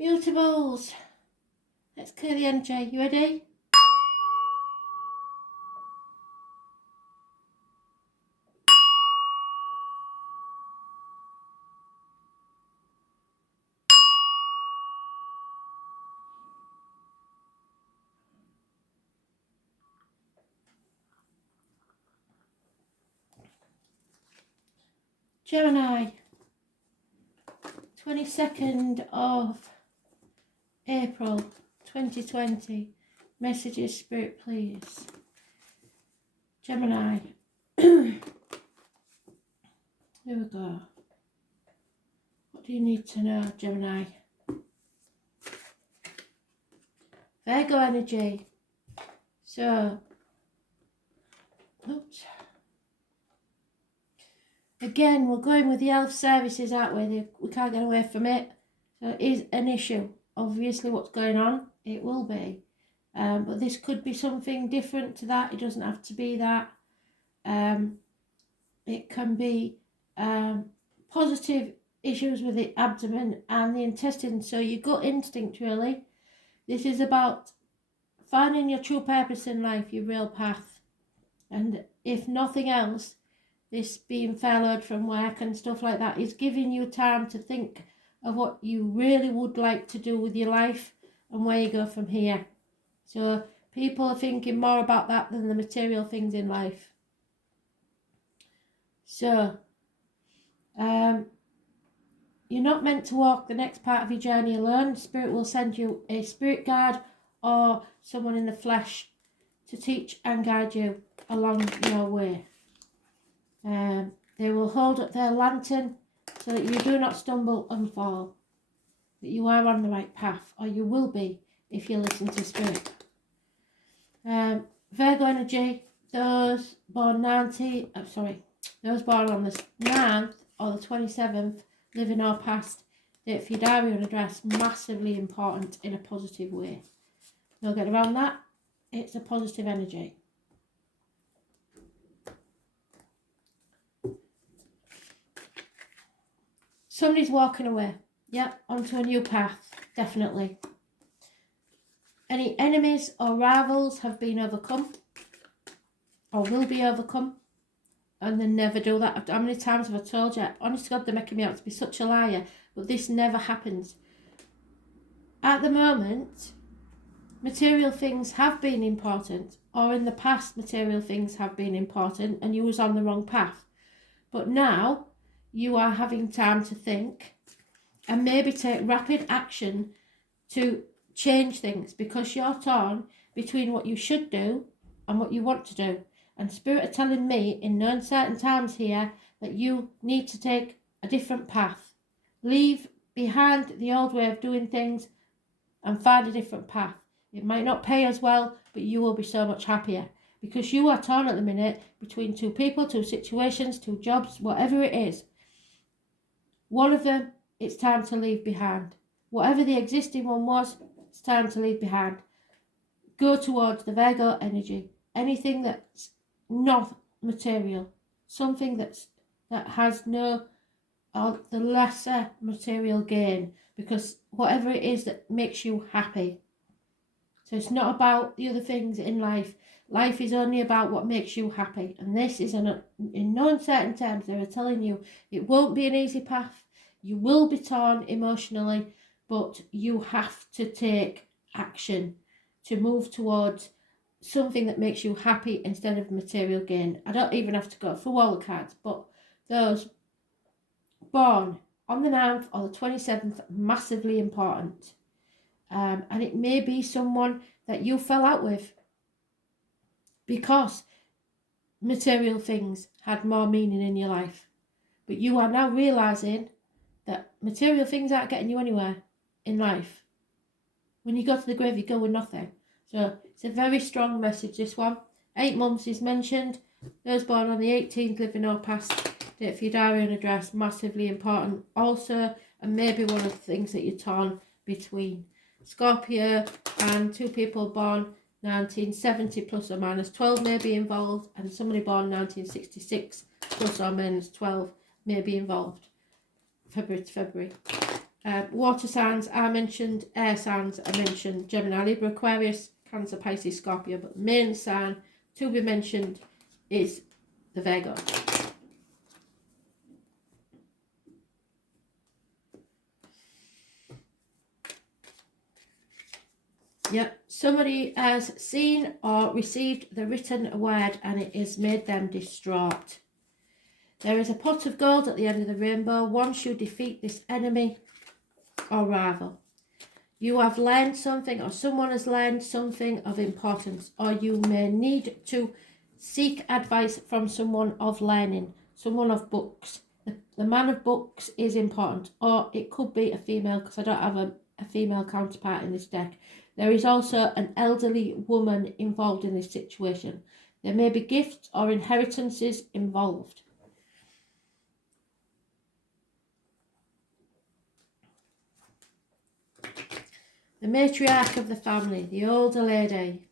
Mutables. Let's clear the energy. You ready? Gemini. 22nd of April 2020. Messages, Spirit, please. Gemini. Here we go. What do you need to know, Gemini? Virgo energy. So, oops. Again, we're going with the elf services, aren't we? We can't get away from it. So it is an issue. Obviously, what's going on, it will be. But this could be something different to that. It doesn't have to be that. It can be positive issues with the abdomen and the intestines. So your gut instinct, really. This is about finding your true purpose in life, your real path. And if nothing else, this being furloughed from work and stuff like that is giving you time to think of what you really would like to do with your life and where you go from here. So people are thinking more about that than the material things in life. So, you're not meant to walk the next part of your journey alone. Spirit will send you a spirit guide or someone in the flesh to teach and guide you along your way. They will hold up their lantern so that you do not stumble and fall, that you are on the right path, or you will be if you listen to Spirit. Virgo energy, those born on the 9th or the 27th, living or past, date for your diary and address, massively important in a positive way. No get around that, it's a positive energy. Somebody's walking away, yep, onto a new path, definitely. Any enemies or rivals have been overcome or will be overcome, and they never do that. How many times have I told you? Honest to God, they're making me out to be such a liar, but this never happens. At the moment, material things have been important, or in the past material things have been important and you was on the wrong path. But now you are having time to think and maybe take rapid action to change things, because you're torn between what you should do and what you want to do. And Spirit are telling me in uncertain times here that you need to take a different path. Leave behind the old way of doing things and find a different path. It might not pay as well, but you will be so much happier, because you are torn at the minute between two people, two situations, two jobs, whatever it is. One of them, it's time to leave behind. Whatever the existing one was, it's time to leave behind. Go towards the Virgo energy. Anything that's not material, something that has no or the lesser material gain, because whatever it is that makes you happy. So it's not about the other things in life. Life is only about what makes you happy. And this is in no uncertain terms. They are telling you it won't be an easy path. You will be torn emotionally, but you have to take action to move towards something that makes you happy instead of material gain. I don't even have to go for wall cards, but those born on the 9th or the 27th, massively important. And it may be someone that you fell out with because material things had more meaning in your life. But you are now realising that material things aren't getting you anywhere in life. When you go to the grave, you go with nothing. So it's a very strong message, this one. 8 months is mentioned. Those born on the 18th, living or past, date for your diary and address, massively important. Also, and maybe one of the things that you're torn between. Scorpio and two people born 1970 plus or minus 12 may be involved, and somebody born 1966 plus or minus 12 may be involved. February to February. Water signs are mentioned, air signs are mentioned, Gemini, Libra, Aquarius, Cancer, Pisces, Scorpio, but the main sign to be mentioned is the Virgo. Yep, somebody has seen or received the written word and it has made them distraught. There is a pot of gold at the end of the rainbow. Once you defeat this enemy or rival, you have learned something, or someone has learned something of importance, or you may need to seek advice from someone of learning, someone of books. The man of books is important, or it could be a female, because I don't have a female counterpart in this deck. There is also an elderly woman involved in this situation. There may be gifts or inheritances involved. The matriarch of the family, the older lady.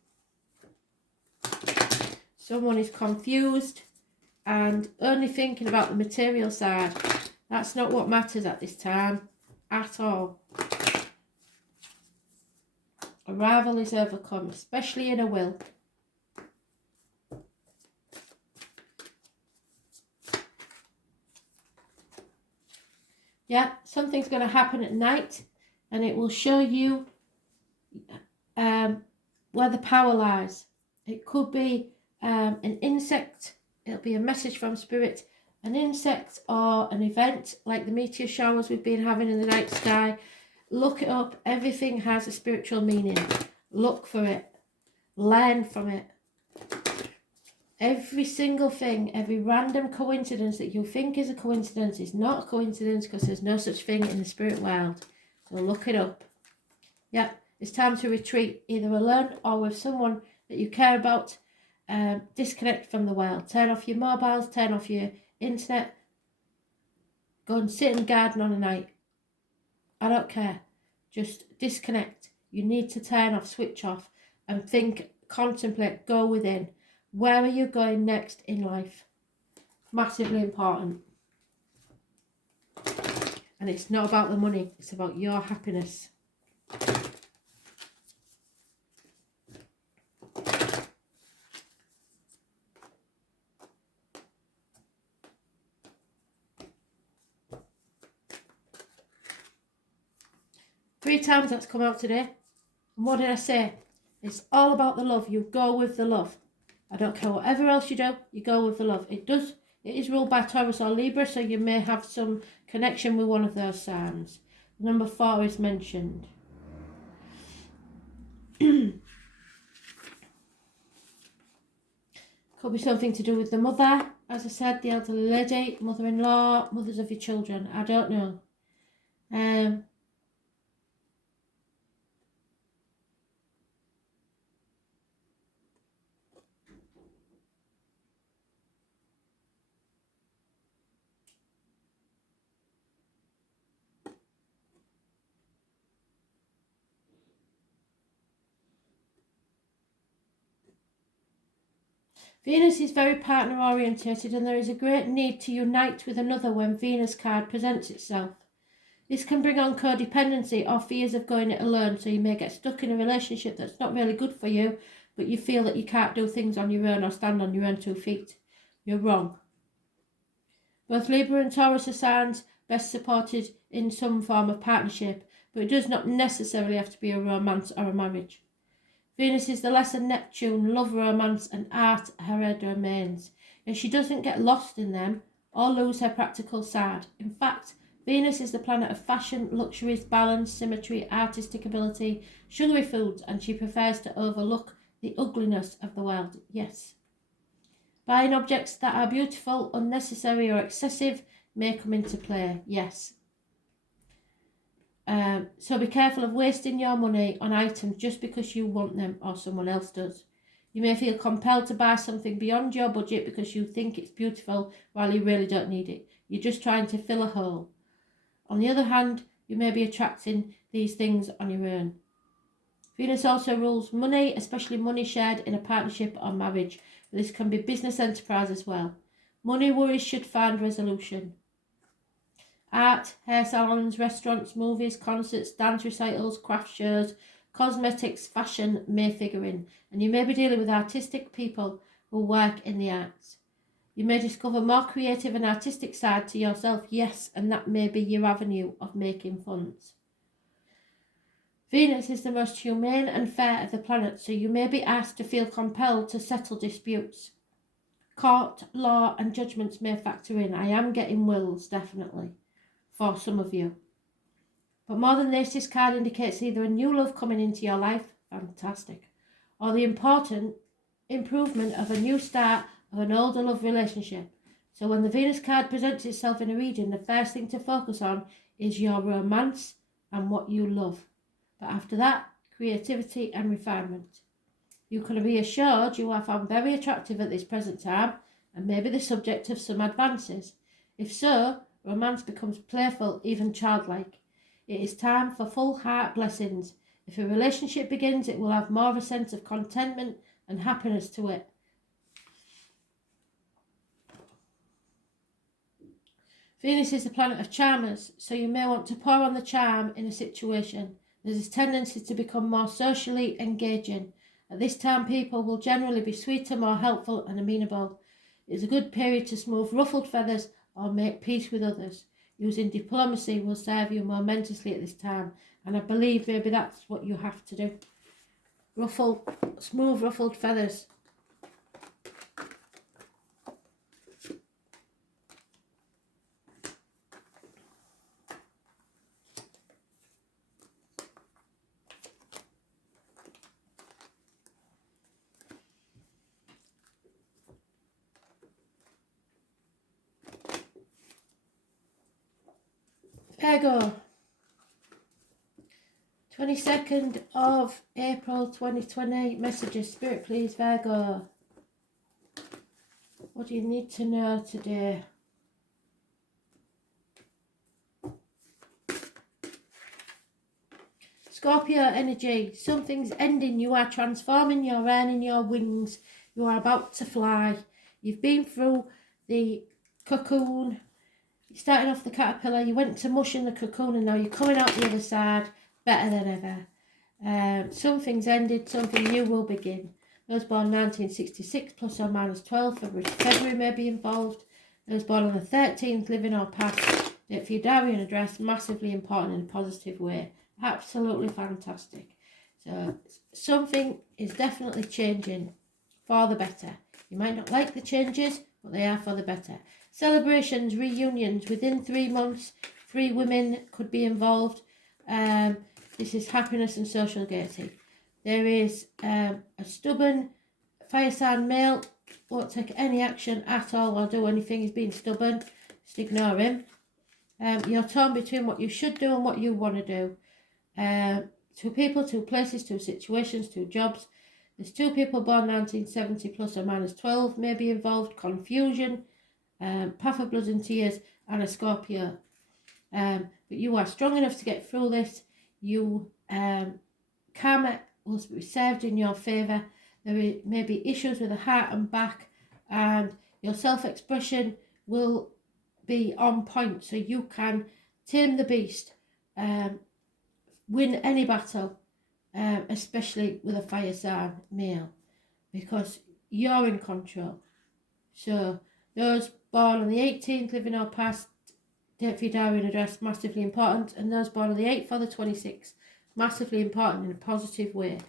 Someone is confused and only thinking about the material side. That's not what matters at this time at all. A rival is overcome, especially in a will. Yeah, something's going to happen at night and it will show you where the power lies. It could be an insect. It'll be a message from spirit. An insect or an event like the meteor showers we've been having in the night sky. Look it up. Everything has a spiritual meaning. Look for it. Learn from it. Every single thing, every random coincidence that you think is a coincidence is not a coincidence, because there's no such thing in the spirit world. So look it up. Yeah, it's time to retreat, either alone or with someone that you care about. Disconnect from the world. Turn off your mobiles, turn off your internet. Go and sit in the garden on a night. I don't care. Just disconnect. You need to turn off, switch off, and think, contemplate, go within. Where are you going next in life? Massively important. And it's not about the money, it's about your happiness. Three times that's come out today. And what did I say? It's all about the love. You go with the love. I don't care whatever else you do, you go with the love. It is ruled by Taurus or Libra, so you may have some connection with one of those signs. Number 4 is mentioned. Could be something to do with the mother, as I said, the elderly lady, mother-in-law, mothers of your children. I don't know. Venus is very partner orientated, and there is a great need to unite with another when Venus card presents itself. This can bring on codependency or fears of going it alone, so you may get stuck in a relationship that's not really good for you, but you feel that you can't do things on your own or stand on your own 2 feet. You're wrong. Both Libra and Taurus are signs best supported in some form of partnership, but it does not necessarily have to be a romance or a marriage. Venus is the lesser Neptune, love, romance and art are her domains, and she doesn't get lost in them or lose her practical side. In fact, Venus is the planet of fashion, luxuries, balance, symmetry, artistic ability, sugary foods, and she prefers to overlook the ugliness of the world. Yes. Buying objects that are beautiful, unnecessary or excessive may come into play. Yes. So be careful of wasting your money on items just because you want them or someone else does. You may feel compelled to buy something beyond your budget because you think it's beautiful while you really don't need it. You're just trying to fill a hole. On the other hand, you may be attracting these things on your own. Venus also rules money, especially money shared in a partnership or marriage. But this can be business enterprise as well. Money worries should find resolution. art, hair salons, restaurants, movies, concerts, dance recitals, craft shows, cosmetics, fashion may figure in, and you may be dealing with artistic people who work in the arts. You may discover more creative and artistic side to yourself, yes, and that may be your avenue of making funds. Venus is the most humane and fair of the planets, so you may be asked to feel compelled to settle disputes. Court, law and judgments may factor in. I am getting wills, definitely, for some of you. But more than this card indicates either a new love coming into your life, fantastic, or the important improvement of a new start of an older love relationship. So when the Venus card presents itself in a reading, the first thing to focus on is your romance and what you love. But after that, creativity and refinement. You can be assured you are found very attractive at this present time and may be the subject of some advances. If so, romance becomes playful, even childlike. It is time for full heart blessings. If a relationship begins, it will have more of a sense of contentment and happiness to it. Venus is the planet of charmers, so you may want to pour on the charm in a situation. There's a tendency to become more socially engaging. At this time, people will generally be sweeter, more helpful and amenable. It is a good period to smooth ruffled feathers or make peace with others. Using diplomacy will serve you momentously at this time, and I believe maybe that's what you have to do. Smooth ruffled feathers. Virgo, 22nd of April 2020. Messages, Spirit please, Virgo. What do you need to know today? Scorpio energy, something's ending. You are transforming, you're earning your wings. You are about to fly. You've been through the cocoon. You started off the caterpillar, you went to mush in the cocoon, and now you're coming out the other side better than ever. Something's ended, something new will begin. Those born 1966 plus or minus 12, February may be involved. Those born on the 13th, living or past, date for your diary and address, massively important in a positive way. Absolutely fantastic. So something is definitely changing for the better. You might not like the changes, but they are for the better. Celebrations, reunions within 3 months. 3 women could be involved. This is happiness and social gaiety. There is a stubborn fire sign male, won't take any action at all or do anything. He's being stubborn. Just ignore him. You're torn between what you should do and what you want to do. 2 people, 2 places, 2 situations, 2 jobs. There's 2 people born 1970 plus or minus 12 may be involved. Confusion. Path of Blood and Tears and a Scorpio. But you are strong enough to get through this. You karma will be served in your favour. There may be issues with the heart and back, and your self-expression will be on point, so you can tame the beast, win any battle, especially with a fire sign male, because you're in control. So those born on the 18th, living or past, date for your diary and address, massively important. And those born on the 8th or the 26th, massively important in a positive way.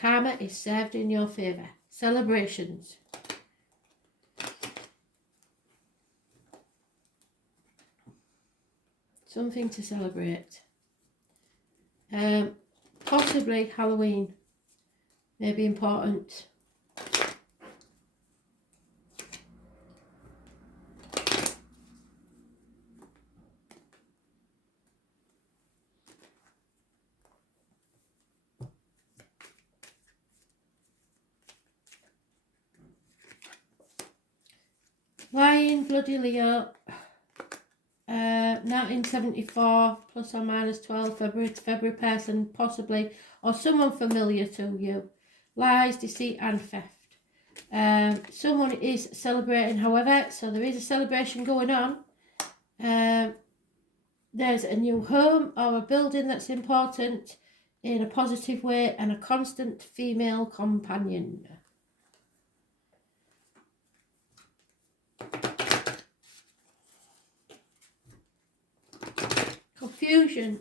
Karma is served in your favour. Celebrations. Something to celebrate. Possibly Halloween may be important. Lion, bloody Leo, 1974 plus or minus 12, February person possibly, or someone familiar to you. Lies, deceit and theft. Someone is celebrating, however, so there is a celebration going on. there's a new home or a building that's important in a positive way, and a constant female companion. Confusion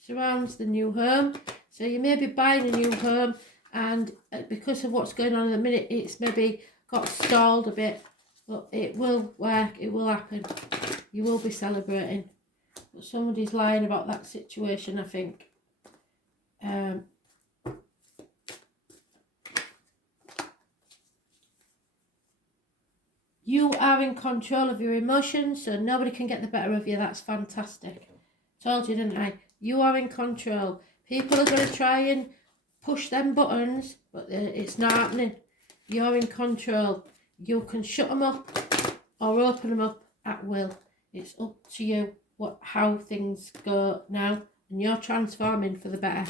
surrounds the new home. So you may be buying a new home, and because of what's going on in the minute, it's maybe got stalled a bit, but it will work, it will happen. You will be celebrating. But somebody's lying about that situation, I think. You are in control of your emotions, so nobody can get the better of you. That's fantastic. Told you, didn't I? You are in control. People are going to try and push them buttons, but it's not happening. You're in control. You can shut them up or open them up at will. It's up to you how things go now, and you're transforming for the better.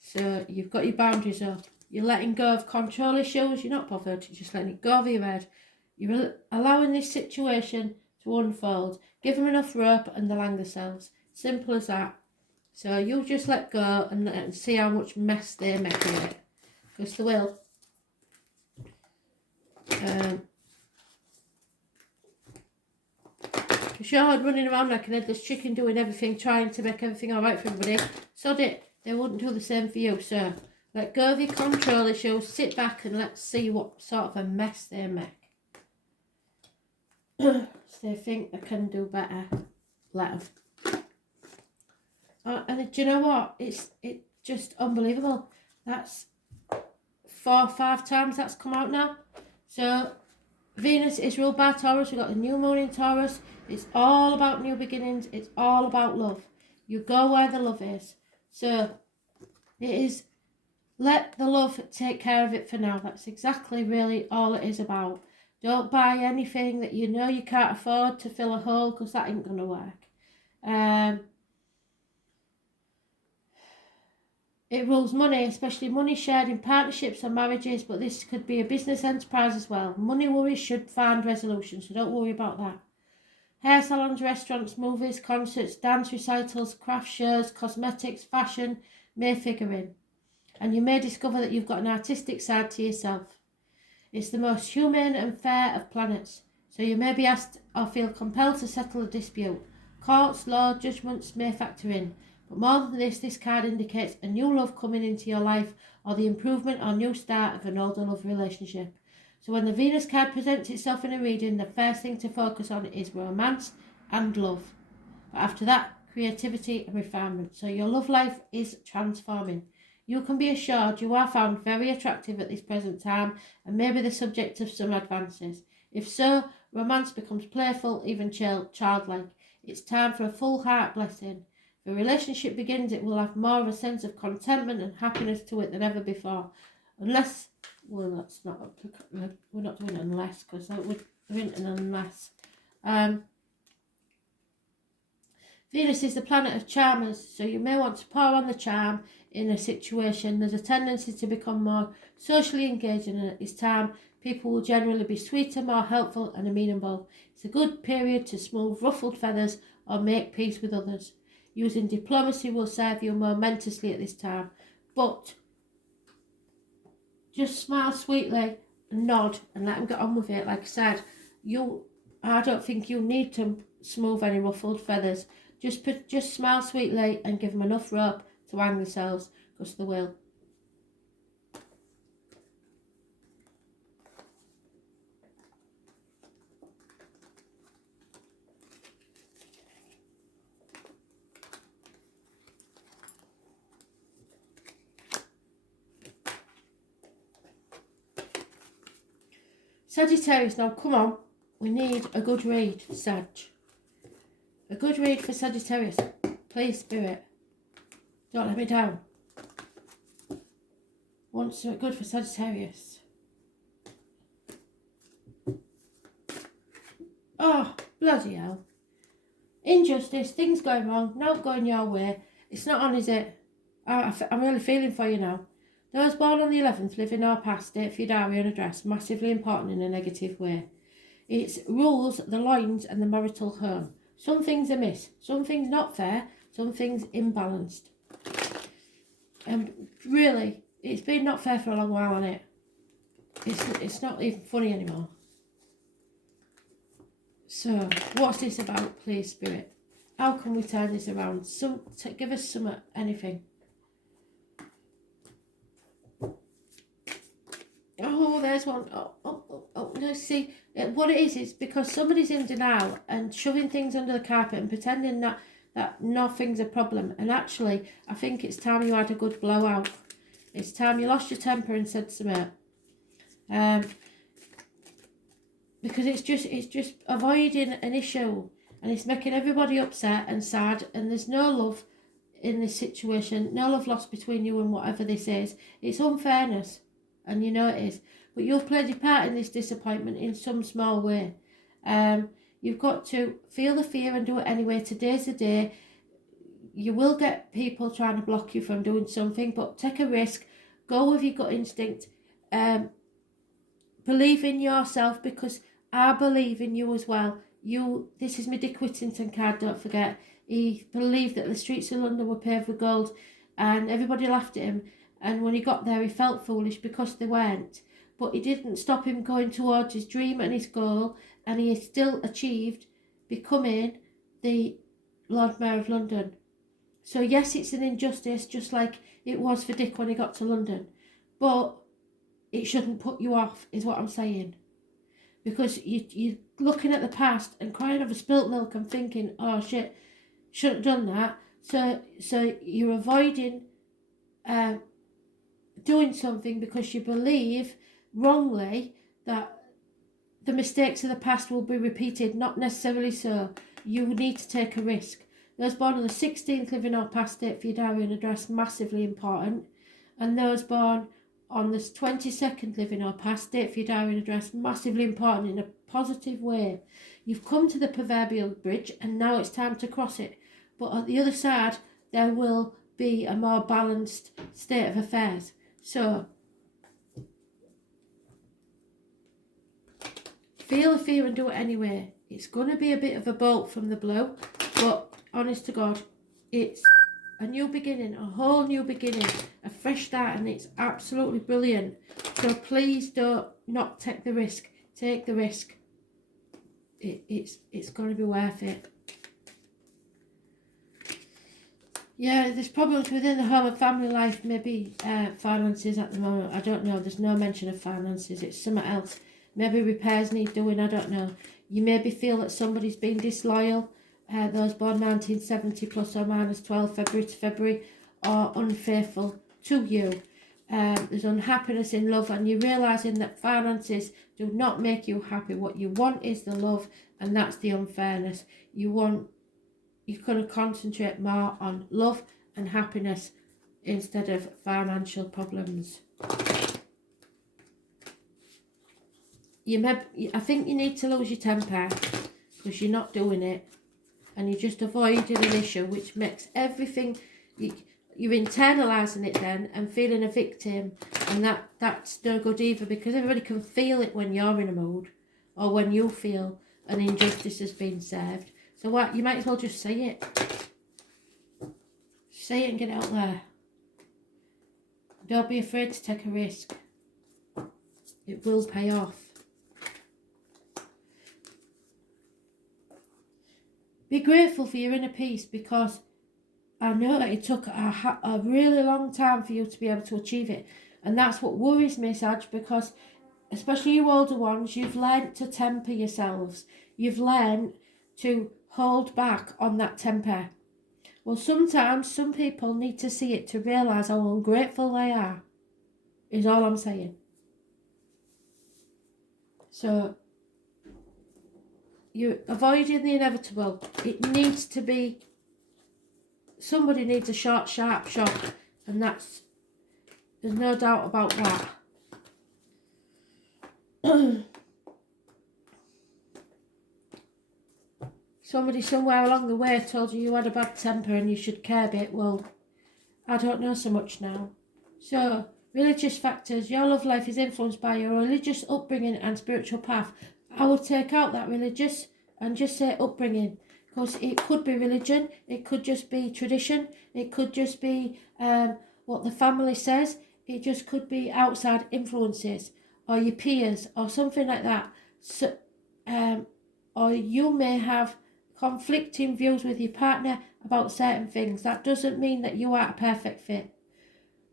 So you've got your boundaries up. You're letting go of control issues. You're not bothered. You're just letting it go over your head. You're allowing this situation to unfold. Give them enough rope and they'll hang themselves. Simple as that. So you'll just let go and see how much mess they make of it. Because they will. If you're running around like an headless chicken doing everything, trying to make everything alright for everybody, sod it. They wouldn't do the same for you. So let go of your control issues. Sit back and let's see what sort of a mess they make. So they think they can do better. Let them. And do you know what? It's just unbelievable. That's 4 or 5 times that's come out now. So Venus is ruled by Taurus. We've got the new moon in Taurus. It's all about new beginnings. It's all about love. You go where the love is. So it is, let the love take care of it for now. That's exactly really all it is about. Don't buy anything that you know you can't afford to fill a hole, because that ain't going to work. It rules money, especially money shared in partnerships or marriages, but this could be a business enterprise as well. Money worries should find resolution, so don't worry about that. Hair salons, restaurants, movies, concerts, dance recitals, craft shows, cosmetics, fashion may figure in. And you may discover that you've got an artistic side to yourself. It's the most humane and fair of planets, so you may be asked or feel compelled to settle a dispute. Courts, law, judgments may factor in. But more than this card indicates a new love coming into your life, or the improvement or new start of an older love relationship. So when the Venus card presents itself in a reading, the first thing to focus on is romance and love. But after that, creativity and refinement. So your love life is transforming. You can be assured you are found very attractive at this present time and may be the subject of some advances. If so, romance becomes playful, even childlike. It's time for a full heart blessing. If a relationship begins, it will have more of a sense of contentment and happiness to it than ever before. Unless, well, that's not, we're not doing unless, because that would be an unless. Venus is the planet of charmers, so you may want to pour on the charm in a situation. There's a tendency to become more socially engaging, and at this time, people will generally be sweeter, more helpful and amenable. It's a good period to smooth ruffled feathers or make peace with others. Using diplomacy will serve you momentously at this time, but just smile sweetly and nod and let them get on with it. Like I said, I don't think you need to smooth any ruffled feathers. Just smile sweetly and give them enough rope to hang themselves, because they will. Sagittarius, now come on, we need a good read, Sag. A good read for Sagittarius. Please, Spirit, don't let me down. Want something good for Sagittarius. Oh, bloody hell. Injustice, things going wrong, not going your way. It's not on, is it? I'm really feeling for you now. Those born on the 11th live in our past, date for your diary and address, massively important in a negative way. It rules the loins and the marital home. Some things are amiss, some things not fair, some things imbalanced. And really, it's been not fair for a long while, hasn't it? It's not even funny anymore. So, what's this about, please, Spirit? How can we turn this around? Give us some anything. Oh, there's one. Oh, no, see, what it is because somebody's in denial and shoving things under the carpet and pretending that nothing's a problem. And actually, I think it's time you had a good blowout. It's time you lost your temper and said something. Because it's just avoiding an issue, and it's making everybody upset and sad, and there's no love in this situation, no love lost between you and whatever this is. It's unfairness, and you know it is. But you've played your part in this disappointment in some small way. You've got to feel the fear and do it anyway. Today's the day. You will get people trying to block you from doing something, but take a risk. Go with your gut instinct. Believe in yourself, because I believe in you as well. This is my Dick Whittington card, don't forget. He believed that the streets of London were paved with gold, and everybody laughed at him. And when he got there, he felt foolish because they weren't. But it didn't stop him going towards his dream and his goal, and he still achieved becoming the Lord Mayor of London. So yes, it's an injustice, just like it was for Dick when he got to London. But it shouldn't put you off, is what I'm saying. Because you're looking at the past and crying over spilt milk and thinking, oh shit, shouldn't have done that. So you're avoiding doing something because you believe wrongly that the mistakes of the past will be repeated. Not necessarily so. You need to take a risk. Those born on the 16th living or past date for your diary and address, massively important. And those born on this 22nd living or past date for your diary and address, massively important in a positive way. You've come to the proverbial bridge and now it's time to cross it. But at the other side, there will be a more balanced state of affairs. So, feel the fear and do it anyway. It's going to be a bit of a bolt from the blue, but honest to God, it's a new beginning, a whole new beginning, a fresh start, and it's absolutely brilliant. So please don't not take the risk. Take the risk. It's going to be worth it. Yeah, there's problems within the home and family life, maybe finances at the moment. I don't know. There's no mention of finances. It's something else. Maybe repairs need doing. I don't know. You maybe feel that somebody's been disloyal. Those born 1970 plus or minus 12 February to February are unfaithful to you. There's unhappiness in love, and you're realising that finances do not make you happy. What you want is the love, and that's the unfairness. You're going to concentrate more on love and happiness instead of financial problems. I think you need to lose your temper because you're not doing it. And you're just avoiding an issue, which makes everything, you're internalising it then and feeling a victim. And that's no good either, because everybody can feel it when you're in a mood or when you feel an injustice has been served. So what, you might as well just say it. Say it and get it out there. Don't be afraid to take a risk. It will pay off. Be grateful for your inner peace, because I know that it took a really long time for you to be able to achieve it. And that's what worries me, Sag, because especially you older ones, you've learnt to temper yourselves. You've learnt to hold back on that temper. Well, sometimes some people need to see it to realise how ungrateful they are, is all I'm saying. So, you're avoiding the inevitable. It needs to be, somebody needs a short, sharp shock, and there's no doubt about that. Somebody somewhere along the way told you had a bad temper and you should curb it. Well, I don't know so much now. So, religious factors. Your love life is influenced by your religious upbringing and spiritual path. I would take out that religious and just say upbringing, Because it could be religion, it could just be tradition, it could just be what the family says, it just could be outside influences or your peers or something like that. So, or you may have conflicting views with your partner about certain things. That doesn't mean that you are a perfect fit.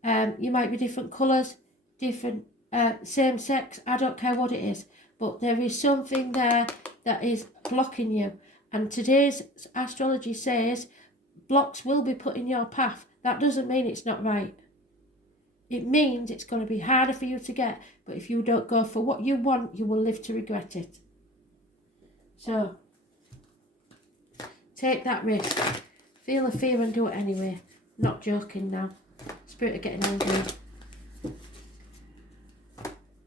You might be different colours, different same sex, I don't care what it is, but there is something there that is blocking you. And today's astrology says blocks will be put in your path. That doesn't mean it's not right. It means it's going to be harder for you to get, but if you don't go for what you want, you will live to regret it. So, take that risk. Feel the fear and do it anyway. Not joking now. Spirit of getting angry.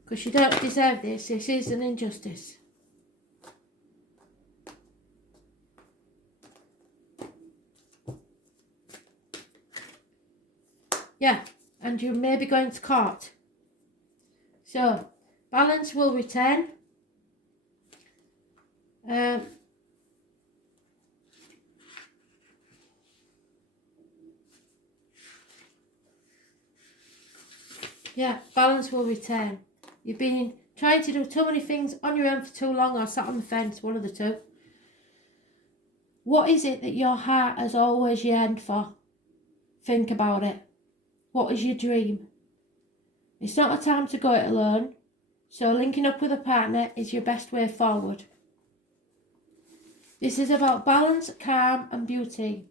Because you don't deserve this. This is an injustice. Yeah, and you may be going to court. So, balance will return. Yeah, balance will return. You've been trying to do too many things on your own for too long or sat on the fence, one of the two. What is it that your heart has always yearned for? Think about it. What is your dream? It's not a time to go it alone, so linking up with a partner is your best way forward. This is about balance, calm and beauty.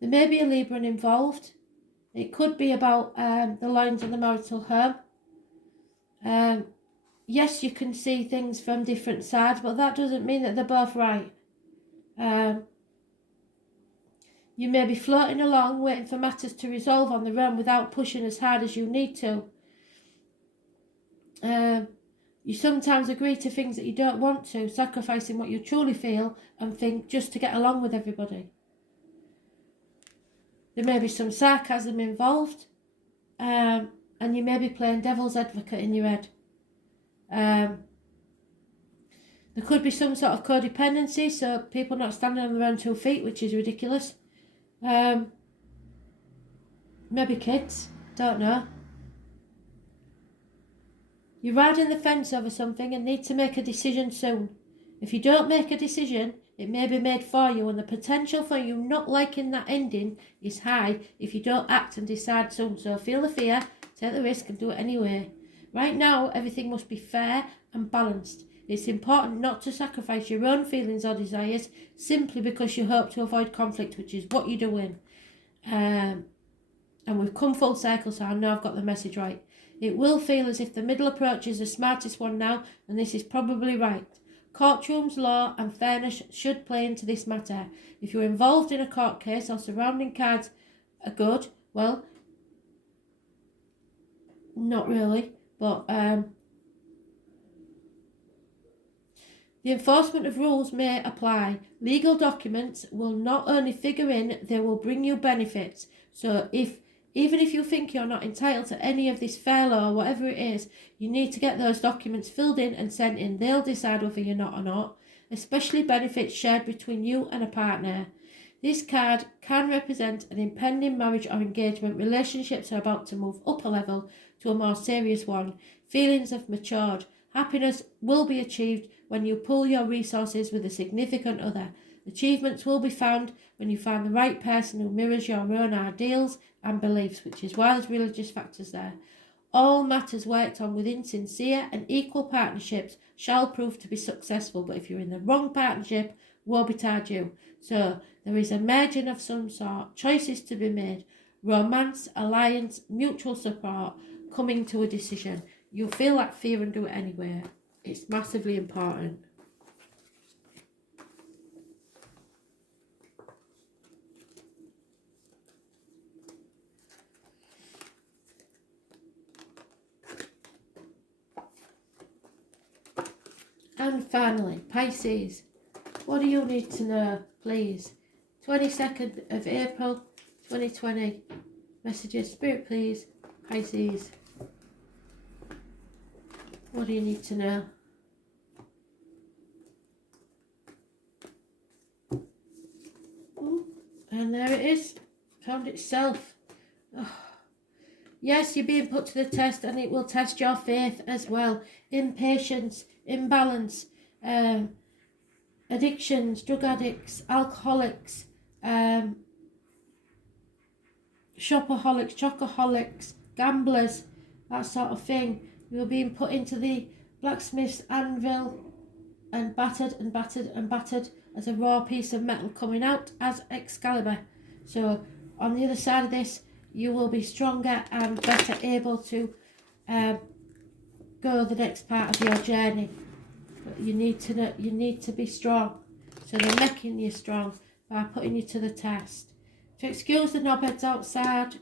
There may be a Libran involved. It could be about the lines of the marital home. Yes, you can see things from different sides, but that doesn't mean that they're both right. You may be floating along, waiting for matters to resolve on their own without pushing as hard as you need to. You sometimes agree to things that you don't want to, sacrificing what you truly feel and think just to get along with everybody. There may be some sarcasm involved, and you may be playing devil's advocate in your head. There could be some sort of codependency, so people not standing on their own 2 feet, which is ridiculous. Maybe kids, don't know. You're riding the fence over something and need to make a decision soon. If you don't make a decision, it may be made for you, and the potential for you not liking that ending is high if you don't act and decide soon. So feel the fear, take the risk and do it anyway. Right now, everything must be fair and balanced. It's important not to sacrifice your own feelings or desires simply because you hope to avoid conflict, which is what you're doing. And we've come full circle, so I know I've got the message right. It will feel as if the middle approach is the smartest one now, and this is probably right. Courtrooms, law and fairness should play into this matter. If you're involved in a court case or surrounding cards are good, well, not really, but the enforcement of rules may apply. Legal documents will not only figure in, they will bring you benefits. So even if you think you're not entitled to any of this fair law or whatever it is, you need to get those documents filled in and sent in. They'll decide whether you're not or not, especially benefits shared between you and a partner. This card can represent an impending marriage or engagement. Relationships are about to move up a level to a more serious one. Feelings have matured. Happiness will be achieved when you pool your resources with a significant other. Achievements will be found when you find the right person who mirrors your own ideals and beliefs, which is why there's religious factors there. All matters worked on within sincere and equal partnerships shall prove to be successful, but if you're in the wrong partnership, woe betide you. So there is a merging of some sort, choices to be made, romance, alliance, mutual support, coming to a decision. You'll feel that fear and do it anyway. It's massively important. And finally, Pisces, what do you need to know, please? 22nd of April, 2020. Messages, Spirit, please. Pisces. What do you need to know? found itself. Oh. Yes, you're being put to the test, and it will test your faith as well. Impatience, imbalance, addictions, drug addicts, alcoholics, shopaholics, chocoholics, gamblers, that sort of thing. You're being put into the blacksmith's anvil and battered and battered and battered as a raw piece of metal coming out as Excalibur. So on the other side of this, you will be stronger and better able to go the next part of your journey. But you need to be strong. So they're making you strong by putting you to the test. So excuse the knobheads outside,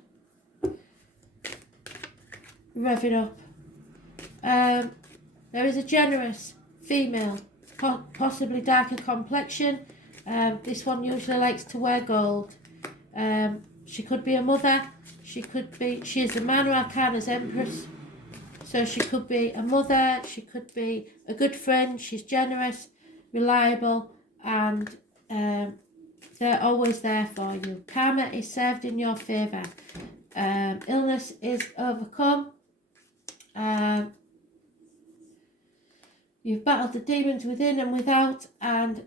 revving up. There is a generous female, possibly darker complexion. This one usually likes to wear gold. She could be a mother. She is the Minor Arcana's Empress. So she could be a mother. She could be a good friend. She's generous, reliable, and they're always there for you. Karma is served in your favour. Illness is overcome. You've battled the demons within and without and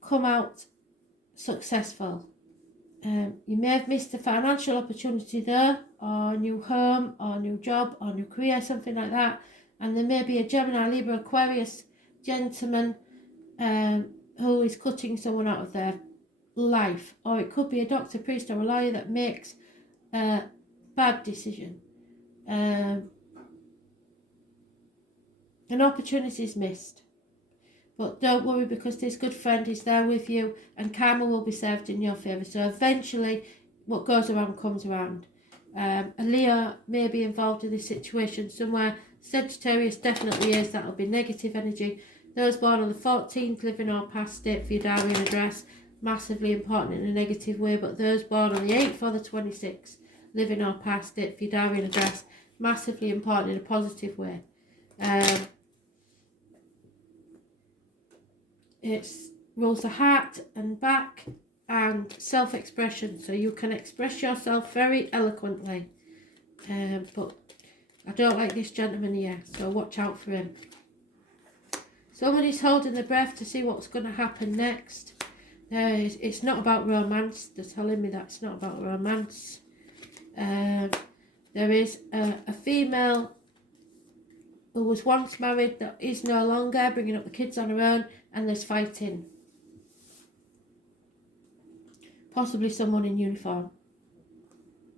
come out successful. You may have missed a financial opportunity there, or a new home, or a new job, or a new career, something like that. And there may be a Gemini, Libra, Aquarius gentleman who is cutting someone out of their life. Or it could be a doctor, priest, or a lawyer that makes a bad decision. An opportunity is missed. But don't worry, because this good friend is there with you, and karma will be served in your favour. So eventually what goes around comes around. A Leo may be involved in this situation somewhere. Sagittarius definitely is. That'll be negative energy. Those born on the 14th, living or past state for your diary and address, massively important in a negative way. But those born on the 8th or the 26th, living or past state for your diary and address, massively important in a positive way. It's rules the heart and back and self-expression, so you can express yourself very eloquently. But I don't like this gentleman here, so watch out for him. Somebody's holding their breath to see what's going to happen next. It's not about romance. They're telling me that it's not about romance. There is a female who was once married that is no longer, bringing up the kids on her own, and there's fighting. Possibly someone in uniform.